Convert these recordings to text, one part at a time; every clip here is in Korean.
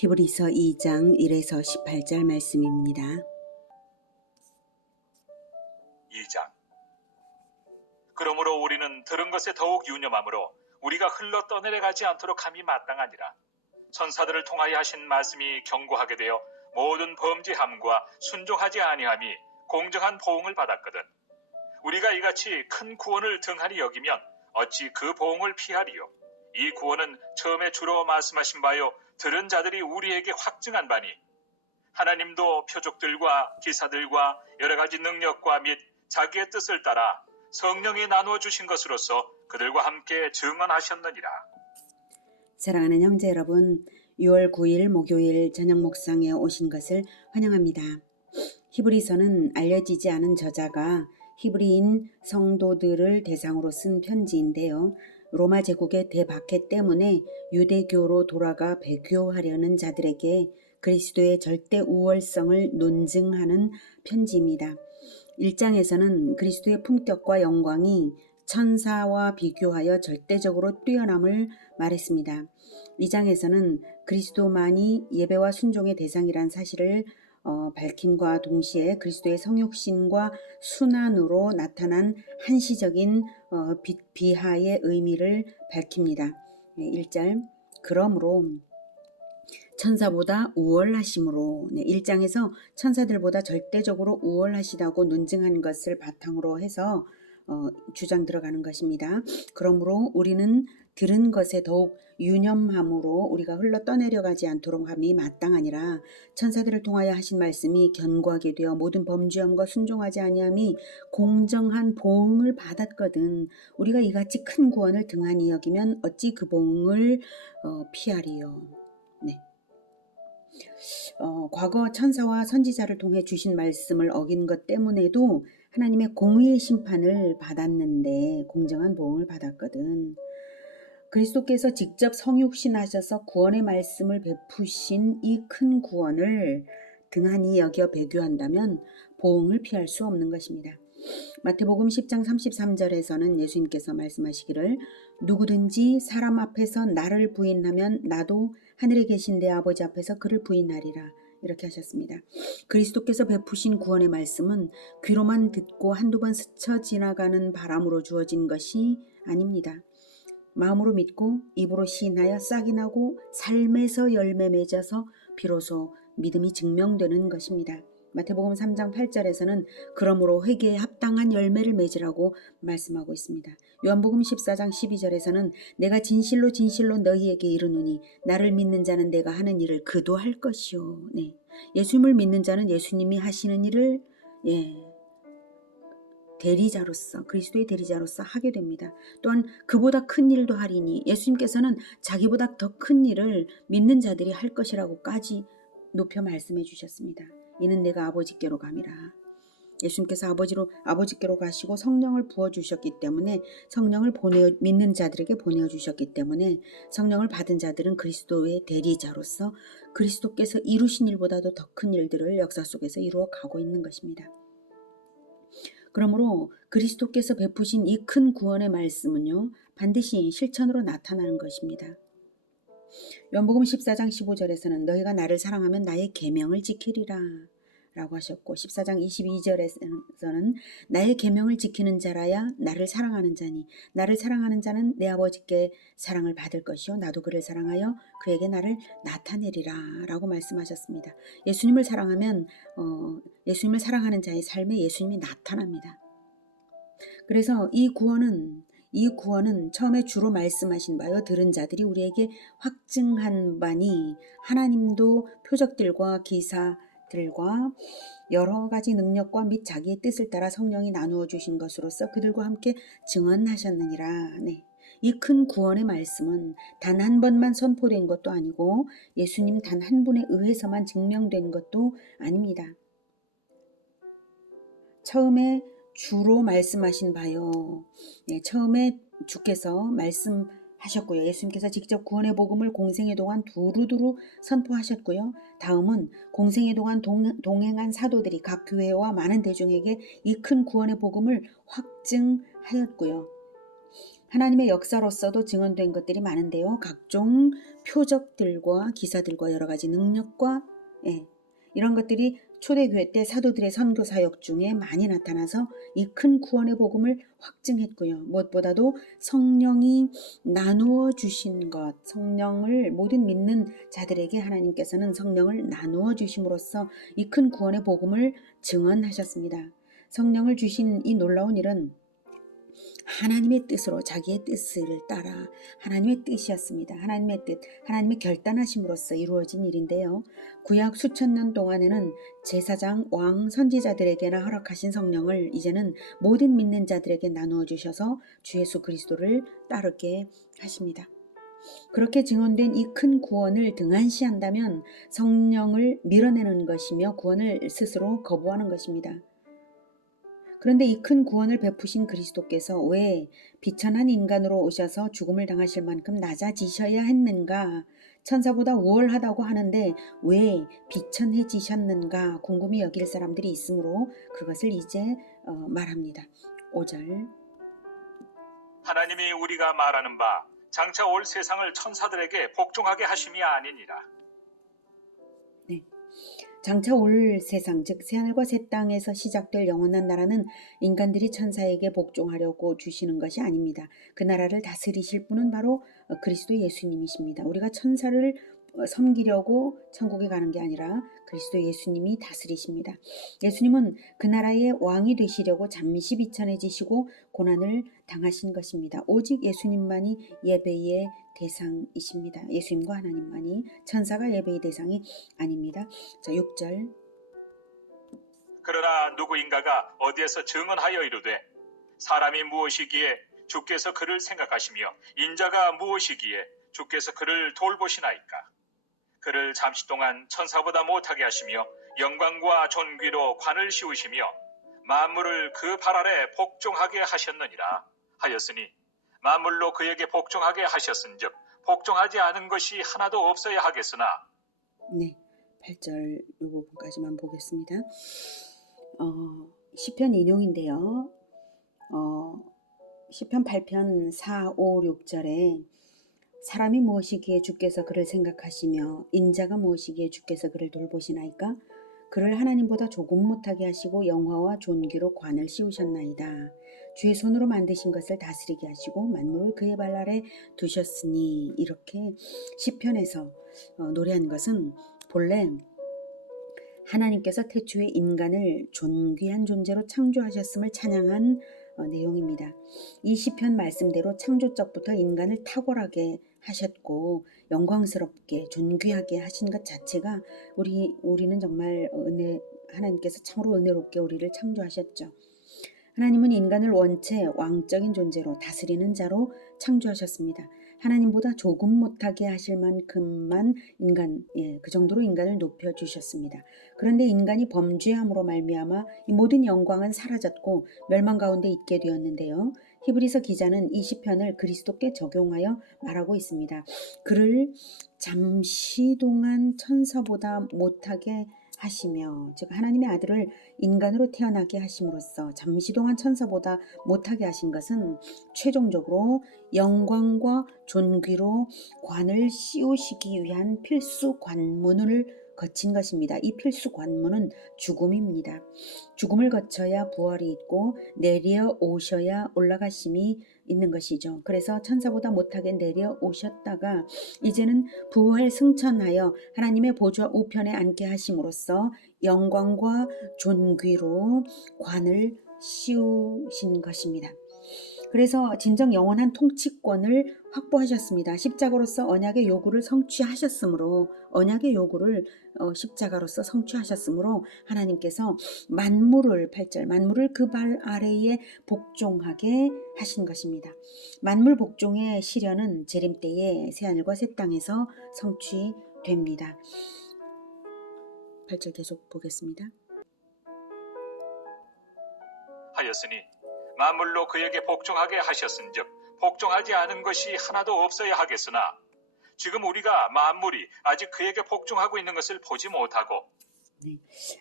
히브리서 2장 1에서 18절 말씀입니다. 2장. 그러므로 우리는 들은 것에 더욱 유념함으로 우리가 흘러 떠내려가지 않도록 함이 마땅하니라. 천사들을 통하여 하신 말씀이 견고하게 되어 모든 범죄함과 순종하지 아니함이 공정한 보응을 받았거든. 우리가 이같이 큰 구원을 등한히 여기면 어찌 그 보응을 피하리요. 이 구원은 처음에 주로 말씀하신 바요 들은 자들이 우리에게 확증한 바니 하나님도 표적들과 기사들과 여러 가지 능력과 및 자기의 뜻을 따라 성령이 나누어 주신 것으로서 그들과 함께 증언하셨느니라. 사랑하는 형제 여러분, 6월 9일 목요일 저녁 묵상에 오신 것을 환영합니다. 히브리서는 알려지지 않은 저자가 히브리인 성도들을 대상으로 쓴 편지인데요. 로마 제국의 대박해 때문에 유대교로 돌아가 배교하려는 자들에게 그리스도의 절대 우월성을 논증하는 편지입니다. 1장에서는 그리스도의 품격과 영광이 천사와 비교하여 절대적으로 뛰어남을 말했습니다. 2장에서는 그리스도만이 예배와 순종의 대상이란 사실을 밝힘과 동시에 그리스도의 성육신과 순환으로 나타난 한시적인 비하의 의미를 밝힙니다. 1절 그러므로 천사보다 우월하심으로 1장에서 천사들보다 절대적으로 우월하시다고 논증한 것을 바탕으로 해서 주장 들어가는 것입니다. 그러므로 우리는 들은 것에 더욱 유념함으로 우리가 흘러 떠내려가지 않도록 함이 마땅하니라. 천사들을 통하여 하신 말씀이 견고하게 되어 모든 범죄함과 순종하지 아니함이 공정한 보응을 받았거든. 우리가 이같이 큰 구원을 등한히 여기면 어찌 그 보응을 피하리요. 네. 과거 천사와 선지자를 통해 주신 말씀을 어긴 것 때문에도 하나님의 공의의 심판을 받았는데 공정한 보응을 받았거든. 그리스도께서 직접 성육신하셔서 구원의 말씀을 베푸신 이 큰 구원을 등한히 여겨 배교한다면 보응을 피할 수 없는 것입니다. 마태복음 10장 33절에서는 예수님께서 말씀하시기를 누구든지 사람 앞에서 나를 부인하면 나도 하늘에 계신 내 아버지 앞에서 그를 부인하리라. 이렇게 하셨습니다. 그리스도께서 베푸신 구원의 말씀은 귀로만 듣고 한두 번 스쳐 지나가는 바람으로 주어진 것이 아닙니다. 마음으로 믿고 입으로 시인하여 싹이 나고 삶에서 열매 맺어서 비로소 믿음이 증명되는 것입니다. 마태복음 3장 8절에서는 그러므로 회개에 합당한 열매를 맺으라고 말씀하고 있습니다. 요한복음 14장 12절에서는 내가 진실로 진실로 너희에게 이르노니 나를 믿는 자는 내가 하는 일을 그도 할 것이요. 네. 예수님을 믿는 자는 예수님이 하시는 일을 대리자로서 그리스도의 대리자로서 하게 됩니다. 또한 그보다 큰 일도 하리니 예수님께서는 자기보다 더 큰 일을 믿는 자들이 할 것이라고까지 높여 말씀해 주셨습니다. 이는 내가 아버지께로 감이라. 예수님께서 아버지께로 가시고 성령을 부어주셨기 때문에 성령을 믿는 자들에게 보내주셨기 때문에 성령을 받은 자들은 그리스도의 대리자로서 그리스도께서 이루신 일보다도 더 큰 일들을 역사 속에서 이루어 가고 있는 것입니다. 그러므로 그리스도께서 베푸신 이 큰 구원의 말씀은요 반드시 실천으로 나타나는 것입니다. 요한복음 14장 15절에서는 너희가 나를 사랑하면 나의 계명을 지키리라 라고 하셨고 14장 22절에서는 나의 계명을 지키는 자라야 나를 사랑하는 자니 나를 사랑하는 자는 내 아버지께 사랑을 받을 것이요 나도 그를 사랑하여 그에게 나를 나타내리라 라고 말씀하셨습니다. 예수님을 사랑하면 예수님을 사랑하는 자의 삶에 예수님이 나타납니다. 그래서 이 구원은 처음에 주로 말씀하신 바요 들은 자들이 우리에게 확증한 바니 하나님도 표적들과 기사들과 여러 가지 능력과 및 자기의 뜻을 따라 성령이 나누어 주신 것으로서 그들과 함께 증언하셨느니라. 네. 이 큰 구원의 말씀은 단 한 번만 선포된 것도 아니고 예수님 단 한 분에 의해서만 증명된 것도 아닙니다. 처음에 주로 말씀하신 바요. 처음에 주께서 말씀하셨고요. 예수님께서 직접 구원의 복음을 공생의 동안 두루두루 선포하셨고요. 다음은 공생의 동안 동행한 사도들이 각 교회와 많은 대중에게 이 큰 구원의 복음을 확증하였고요. 하나님의 역사로서도 증언된 것들이 많은데요. 각종 표적들과 기사들과 여러 가지 능력과 이런 것들이 초대교회 때 사도들의 선교 사역 중에 많이 나타나서 이 큰 구원의 복음을 확증했고요. 무엇보다도 성령이 나누어 주신 것, 성령을 모든 믿는 자들에게 하나님께서는 성령을 나누어 주심으로써 이 큰 구원의 복음을 증언하셨습니다. 성령을 주신 이 놀라운 일은 하나님의 뜻으로 자기의 뜻을 따라 하나님의 뜻이었습니다. 하나님의 뜻, 하나님의 결단하심으로써 이루어진 일인데요. 구약 수천 년 동안에는 제사장, 왕, 선지자들에게나 허락하신 성령을 이제는 모든 믿는 자들에게 나누어 주셔서 주 예수 그리스도를 따르게 하십니다. 그렇게 증언된 이 큰 구원을 등한시한다면 성령을 밀어내는 것이며 구원을 스스로 거부하는 것입니다. 그런데 이 큰 구원을 베푸신 그리스도께서 왜 비천한 인간으로 오셔서 죽음을 당하실 만큼 낮아지셔야 했는가? 천사보다 우월하다고 하는데 왜 비천해지셨는가? 궁금히 여길 사람들이 있으므로 그것을 이제 말합니다. 5절. 하나님이 우리가 말하는 바 장차 올 세상을 천사들에게 복종하게 하심이 아니니라. 네. 장차 올 세상, 즉 새하늘과 새 땅에서 시작될 영원한 나라는 인간들이 천사에게 복종하려고 주시는 것이 아닙니다. 그 나라를 다스리실 분은 바로 그리스도 예수님이십니다. 우리가 천사를 섬기려고 천국에 가는 게 아니라 그리스도 예수님이 다스리십니다. 예수님은 그 나라의 왕이 되시려고 잠시 비천해지시고 고난을 당하신 것입니다. 오직 예수님만이 예배의 대상이십니다. 예수님과 하나님만이, 천사가 예배의 대상이 아닙니다. 자, 6절. 그러나 누구인가가 어디에서 증언하여 이르되 사람이 무엇이기에 주께서 그를 생각하시며 인자가 무엇이기에 주께서 그를 돌보시나이까. 그를 잠시 동안 천사보다 못하게 하시며 영광과 존귀로 관을 씌우시며 만물을 그 발 아래 복종하게 하셨느니라 하였으니 만물로 그에게 복종하게 하셨은즉 복종하지 않은 것이 하나도 없어야 하겠으나. 네, 8절 이 부분까지만 보겠습니다. 시편 인용인데요. 시편 8편 4, 5, 6절에 사람이 무엇이기에 주께서 그를 생각하시며 인자가 무엇이기에 주께서 그를 돌보시나이까. 그를 하나님보다 조금 못하게 하시고 영화와 존귀로 관을 씌우셨나이다. 주의 손으로 만드신 것을 다스리게 하시고 만물을 그의 발 아래 두셨으니. 이렇게 시편에서 노래한 것은 본래 하나님께서 태초에 인간을 존귀한 존재로 창조하셨음을 찬양한 내용입니다. 이 시편 말씀대로 창조적부터 인간을 탁월하게 하셨고 영광스럽게 존귀하게 하신 것 자체가 우리는 정말 하나님께서 참으로 은혜롭게 우리를 창조하셨죠. 하나님은 인간을 원체 왕적인 존재로 다스리는 자로 창조하셨습니다. 하나님보다 조금 못하게 하실 만큼만 그 정도로 인간을 높여주셨습니다. 그런데 인간이 범죄함으로 말미암아 이 모든 영광은 사라졌고 멸망 가운데 있게 되었는데요. 히브리서 기자는 이 시편을 그리스도께 적용하여 말하고 있습니다. 그를 잠시 동안 천사보다 못하게 하시며, 즉 하나님의 아들을 인간으로 태어나게 하심으로써 잠시 동안 천사보다 못하게 하신 것은 최종적으로 영광과 존귀로 관을 씌우시기 위한 필수 관문을 거친 것입니다. 이 필수 관문은 죽음입니다. 죽음을 거쳐야 부활이 있고 내려오셔야 올라가심이 있는 것이죠. 그래서 천사보다 못하게 내려오셨다가 이제는 부활 승천하여 하나님의 보좌 우편에 앉게 하심으로써 영광과 존귀로 관을 씌우신 것입니다. 그래서 진정 영원한 통치권을 확보하셨습니다. 십자가로서 언약의 요구를 성취하셨으므로 십자가로서 성취하셨으므로 하나님께서 만물을 8절 만물을 그 발 아래에 복종하게 하신 것입니다. 만물 복종의 시련은 재림 때에 새하늘과 새 땅에서 성취됩니다. 8절 계속 보겠습니다. 하였으니 만물로 그에게 복종하게 하셨은즉 복종하지 않은 것이 하나도 없어야 하겠으나 지금 우리가 만물이 아직 그에게 복종하고 있는 것을 보지 못하고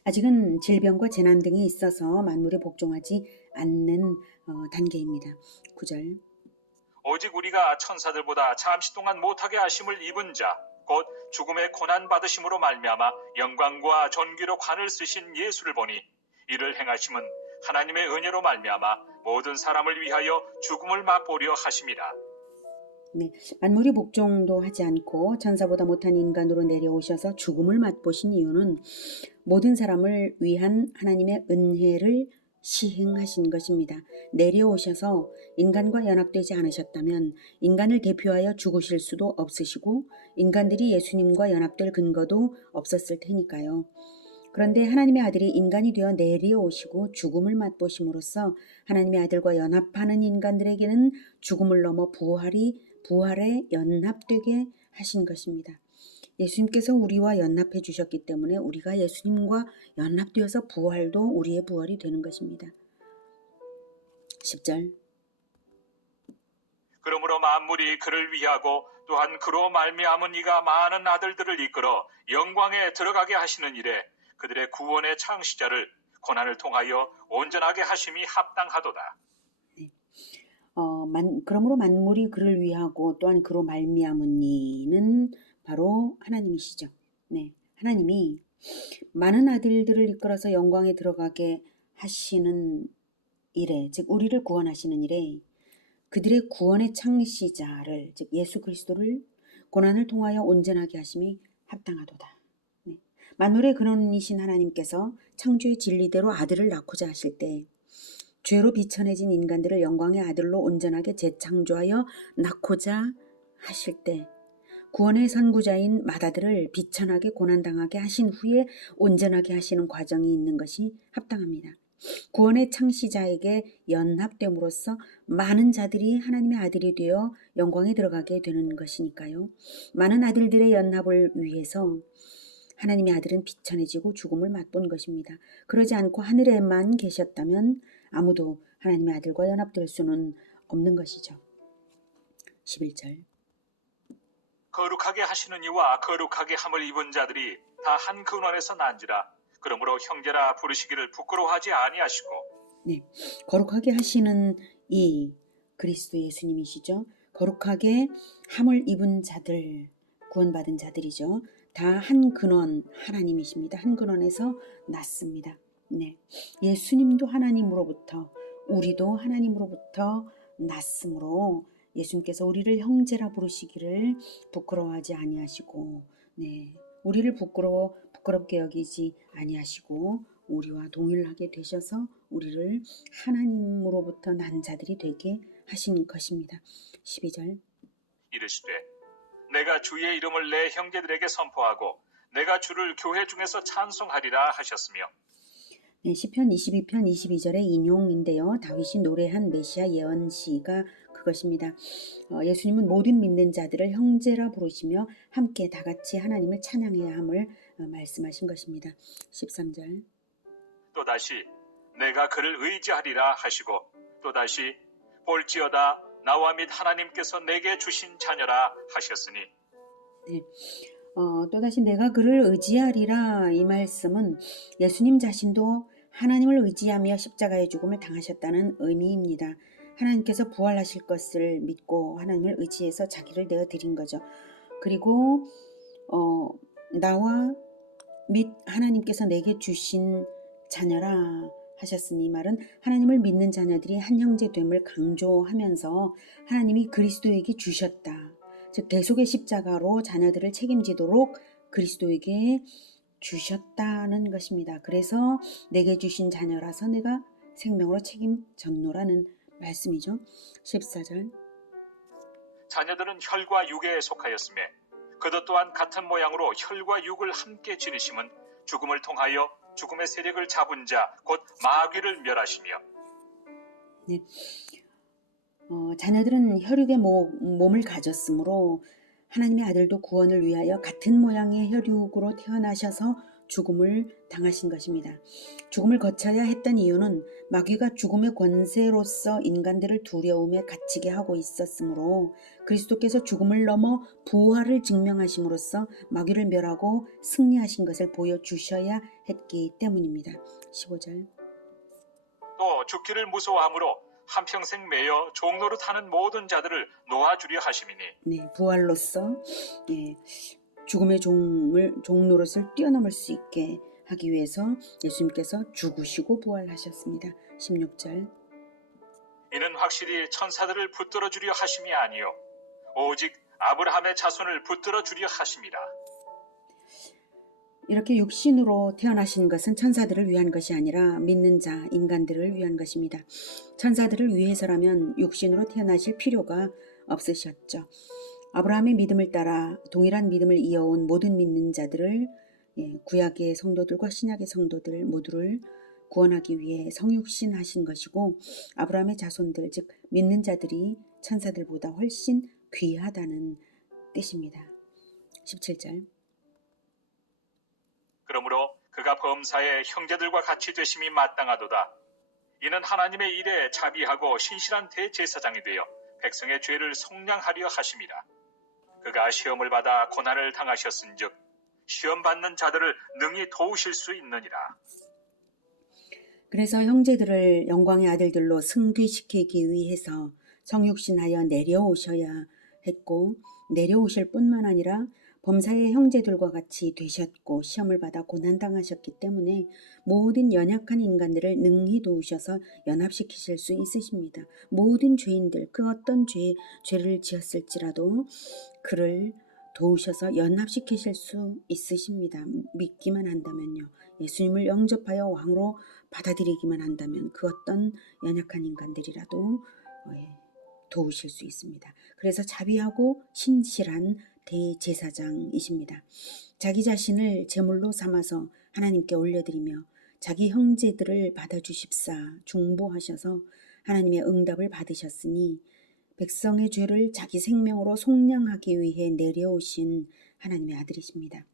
아직은 질병과 재난 등이 있어서 만물에 복종하지 않는 단계입니다. 9절 오직 우리가 천사들보다 잠시 동안 못하게 하심을 입은 자, 곧 죽음의 고난 받으심으로 말미암아 영광과 존귀로 관을 쓰신 예수를 보니 이를 행하심은 하나님의 은혜로 말미암아 모든 사람을 위하여 죽음을 맛보려 하심이라. 네, 만물이 복종도 하지 않고 천사보다 못한 인간으로 내려오셔서 죽음을 맛보신 이유는 모든 사람을 위한 하나님의 은혜를 시행하신 것입니다. 내려오셔서 인간과 연합되지 않으셨다면 인간을 대표하여 죽으실 수도 없으시고 인간들이 예수님과 연합될 근거도 없었을 테니까요. 그런데 하나님의 아들이 인간이 되어 내려오시고 죽음을 맛보심으로써 하나님의 아들과 연합하는 인간들에게는 죽음을 넘어 부활에 연합되게 하신 것입니다. 예수님께서 우리와 연합해 주셨기 때문에 우리가 예수님과 연합되어서 부활도 우리의 부활이 되는 것입니다. 10절. 그러므로 만물이 그를 위하고 또한 그로 말미암은 이가 많은 아들들을 이끌어 영광에 들어가게 하시는 일에 그들의 구원의 창시자를 고난을 통하여 온전하게 하심이 합당하도다. 그러므로 만물이 그를 위하고 또한 그로 말미암은 이는 바로 하나님이시죠. 네, 하나님이 많은 아들들을 이끌어서 영광에 들어가게 하시는 일에, 즉 우리를 구원하시는 일에 그들의 구원의 창시자를, 즉 예수 그리스도를 고난을 통하여 온전하게 하심이 합당하도다. 네. 만물의 근원이신 하나님께서 창조의 진리대로 아들을 낳고자 하실 때 죄로 비천해진 인간들을 영광의 아들로 온전하게 재창조하여 낳고자 하실 때 구원의 선구자인 맏아들을 비천하게 고난당하게 하신 후에 온전하게 하시는 과정이 있는 것이 합당합니다. 구원의 창시자에게 연합됨으로써 많은 자들이 하나님의 아들이 되어 영광에 들어가게 되는 것이니까요. 많은 아들들의 연합을 위해서 하나님의 아들은 비천해지고 죽음을 맛본 것입니다. 그러지 않고 하늘에만 계셨다면 아무도 하나님의 아들과 연합될 수는 없는 것이죠. 11절. 거룩하게 하시는 이와 거룩하게 함을 입은 자들이 다 한 근원에서 난지라. 그러므로 형제라 부르시기를 부끄러워하지 아니하시고. 네, 거룩하게 하시는 이 그리스도 예수님이시죠. 거룩하게 함을 입은 자들, 구원받은 자들이죠. 다 한 근원 하나님이십니다. 한 근원에서 났습니다. 네, 예수님도 하나님으로부터 우리도 하나님으로부터 났으므로 예수님께서 우리를 형제라 부르시기를 부끄러워하지 아니하시고, 네, 우리를 부끄럽게 여기지 아니하시고 우리와 동일하게 되셔서 우리를 하나님으로부터 난 자들이 되게 하신 것입니다. 12절. 이르시되 내가 주의 이름을 내 형제들에게 선포하고 내가 주를 교회 중에서 찬송하리라 하셨으며. 네, 시편 22편 22절의 인용인데요. 다윗이 노래한 메시아 예언시가 그것입니다. 예수님은 모든 믿는 자들을 형제라 부르시며 함께 다 같이 하나님을 찬양해야 함을 말씀하신 것입니다. 13절. 또다시 내가 그를 의지하리라 하시고 또다시 볼지어다 나와 및 하나님께서 내게 주신 자녀라 하셨으니. 네. 또다시 내가 그를 의지하리라, 이 말씀은 예수님 자신도 하나님을 의지하며 십자가의 죽음을 당하셨다는 의미입니다. 하나님께서 부활하실 것을 믿고 하나님을 의지해서 자기를 내어드린 거죠. 그리고 나와 및 하나님께서 내게 주신 자녀라 하셨으니, 이 말은 하나님을 믿는 자녀들이 한 형제됨을 강조하면서 하나님이 그리스도에게 주셨다. 즉 대속의 십자가로 자녀들을 책임지도록 그리스도에게 주셨다는 것입니다. 그래서 내게 주신 자녀라서 내가 생명으로 책임졌노라는 말씀이죠. 14절. 자녀들은 혈과 육에 속하였으며 그도 또한 같은 모양으로 혈과 육을 함께 지니심은 죽음을 통하여 죽음의 세력을 잡은 자 곧 마귀를 멸하시며. 네. 자녀들은 혈육의 몸을 가졌으므로 하나님의 아들도 구원을 위하여 같은 모양의 혈육으로 태어나셔서 죽음을 당하신 것입니다. 죽음을 거쳐야 했던 이유는 마귀가 죽음의 권세로서 인간들을 두려움에 갇히게 하고 있었으므로 그리스도께서 죽음을 넘어 부활을 증명하심으로써 마귀를 멸하고 승리하신 것을 보여주셔야 했기 때문입니다. 15절. 또 죽기를 무서워하므로 한평생 매여 종노릇하는 모든 자들을 놓아주려 하심이니 네, 부활로서 예, 죽음의 종노릇을 뛰어넘을 수 있게 하기 위해서 예수님께서 죽으시고 부활하셨습니다. 16절. 이는 확실히 천사들을 붙들어 주려 하심이 아니요 오직 아브라함의 자손을 붙들어 주려 하심이라. 이렇게 육신으로 태어나신 것은 천사들을 위한 것이 아니라 믿는 자, 인간들을 위한 것입니다. 천사들을 위해서라면 육신으로 태어나실 필요가 없으셨죠. 아브라함의 믿음을 따라 동일한 믿음을 이어온 모든 믿는 자들을 구약의 성도들과 신약의 성도들 모두를 구원하기 위해 성육신 하신 것이고 아브라함의 자손들 즉 믿는 자들이 천사들보다 훨씬 귀하다는 뜻입니다. 17절. 그러므로 그가 범사의 형제들과 같이 되심이 마땅하도다. 이는 하나님의 일에 자비하고 신실한 대제사장이 되어 백성의 죄를 속량하려 하심이라. 그가 시험을 받아 고난을 당하셨은즉 시험 받는 자들을 능히 도우실 수 있느니라. 그래서 형제들을 영광의 아들들로 승귀시키기 위해서 성육신하여 내려오셔야 했고 내려오실 뿐만 아니라 범사의 형제들과 같이 되셨고 시험을 받아 고난당하셨기 때문에 모든 연약한 인간들을 능히 도우셔서 연합시키실 수 있으십니다. 모든 죄인들 그 어떤 죄를 지었을지라도 그를 도우셔서 연합시키실 수 있으십니다. 믿기만 한다면요. 예수님을 영접하여 왕으로 받아들이기만 한다면 그 어떤 연약한 인간들이라도 도우실 수 있습니다. 그래서 자비하고 신실한 대제사장이십니다. 자기 자신을 제물로 삼아서 하나님께 올려드리며 자기 형제들을 받아주십사 중보하셔서 하나님의 응답을 받으셨으니 백성의 죄를 자기 생명으로 속량하기 위해 내려오신 하나님의 아들이십니다.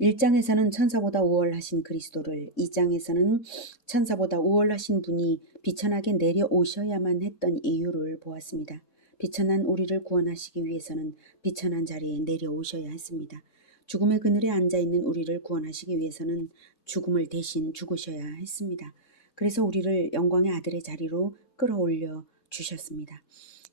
1장에서는 천사보다 우월하신 그리스도를 2장에서는 천사보다 우월하신 분이 비천하게 내려오셔야만 했던 이유를 보았습니다. 비천한 우리를 구원하시기 위해서는 비천한 자리에 내려오셔야 했습니다. 죽음의 그늘에 앉아있는 우리를 구원하시기 위해서는 죽음을 대신 죽으셔야 했습니다. 그래서 우리를 영광의 아들의 자리로 끌어올려 주셨습니다.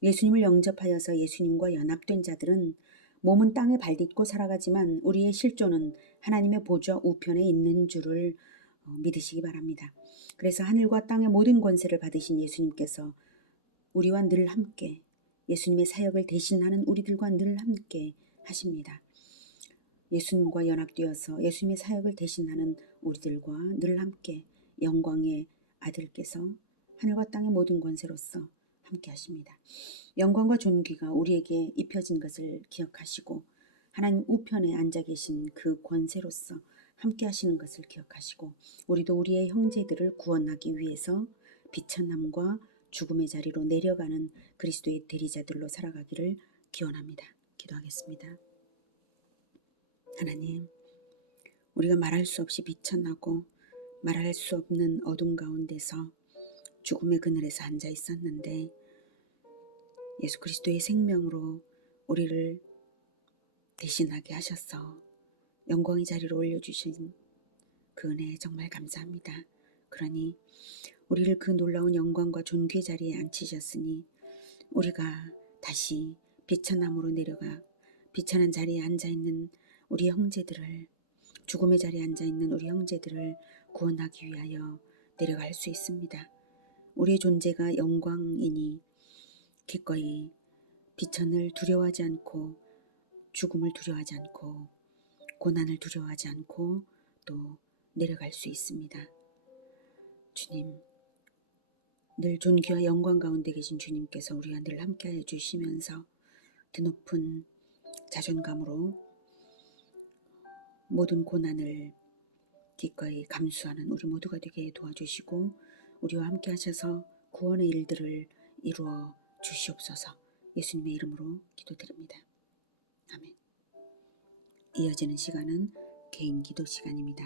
예수님을 영접하여서 예수님과 연합된 자들은 몸은 땅에 발딛고 살아가지만 우리의 실존은 하나님의 보좌 우편에 있는 줄을 믿으시기 바랍니다. 그래서 하늘과 땅의 모든 권세를 받으신 예수님께서 우리와 늘 함께 예수님의 사역을 대신하는 우리들과 늘 함께 하십니다. 예수님과 연합되어서 예수님의 사역을 대신하는 우리들과 늘 함께 영광의 아들께서 하늘과 땅의 모든 권세로서 함께 하십니다. 영광과 존귀가 우리에게 입혀진 것을 기억하시고 하나님 우편에 앉아 계신 그 권세로서 함께 하시는 것을 기억하시고 우리도 우리의 형제들을 구원하기 위해서 비천함과 죽음의 자리로 내려가는 그리스도의 대리자들로 살아가기를 기원합니다. 기도하겠습니다. 하나님, 우리가 말할 수 없이 비천하고 말할 수 없는 어둠 가운데서 죽음의 그늘에서 앉아 있었는데 예수 그리스도의 생명으로 우리를 대신하게 하셔서 영광의 자리로 올려주신 그 은혜에 정말 감사합니다. 그러니 우리를 그 놀라운 영광과 존귀의 자리에 앉히셨으니 우리가 다시 비천함으로 내려가 비천한 자리에 앉아있는 우리 형제들을 죽음의 자리에 앉아있는 우리 형제들을 구원하기 위하여 내려갈 수 있습니다. 우리의 존재가 영광이니 기꺼이 비천을 두려워하지 않고 죽음을 두려워하지 않고 고난을 두려워하지 않고 또 내려갈 수 있습니다. 주님, 늘 존귀와 영광 가운데 계신 주님께서 우리와 늘 함께하여 주시면서 드높은 자존감으로 모든 고난을 기꺼이 감수하는 우리 모두가 되게 도와주시고 우리와 함께 하셔서 구원의 일들을 이루어 주시옵소서. 예수님의 이름으로 기도드립니다. 아멘. 이어지는 시간은 개인 기도 시간입니다.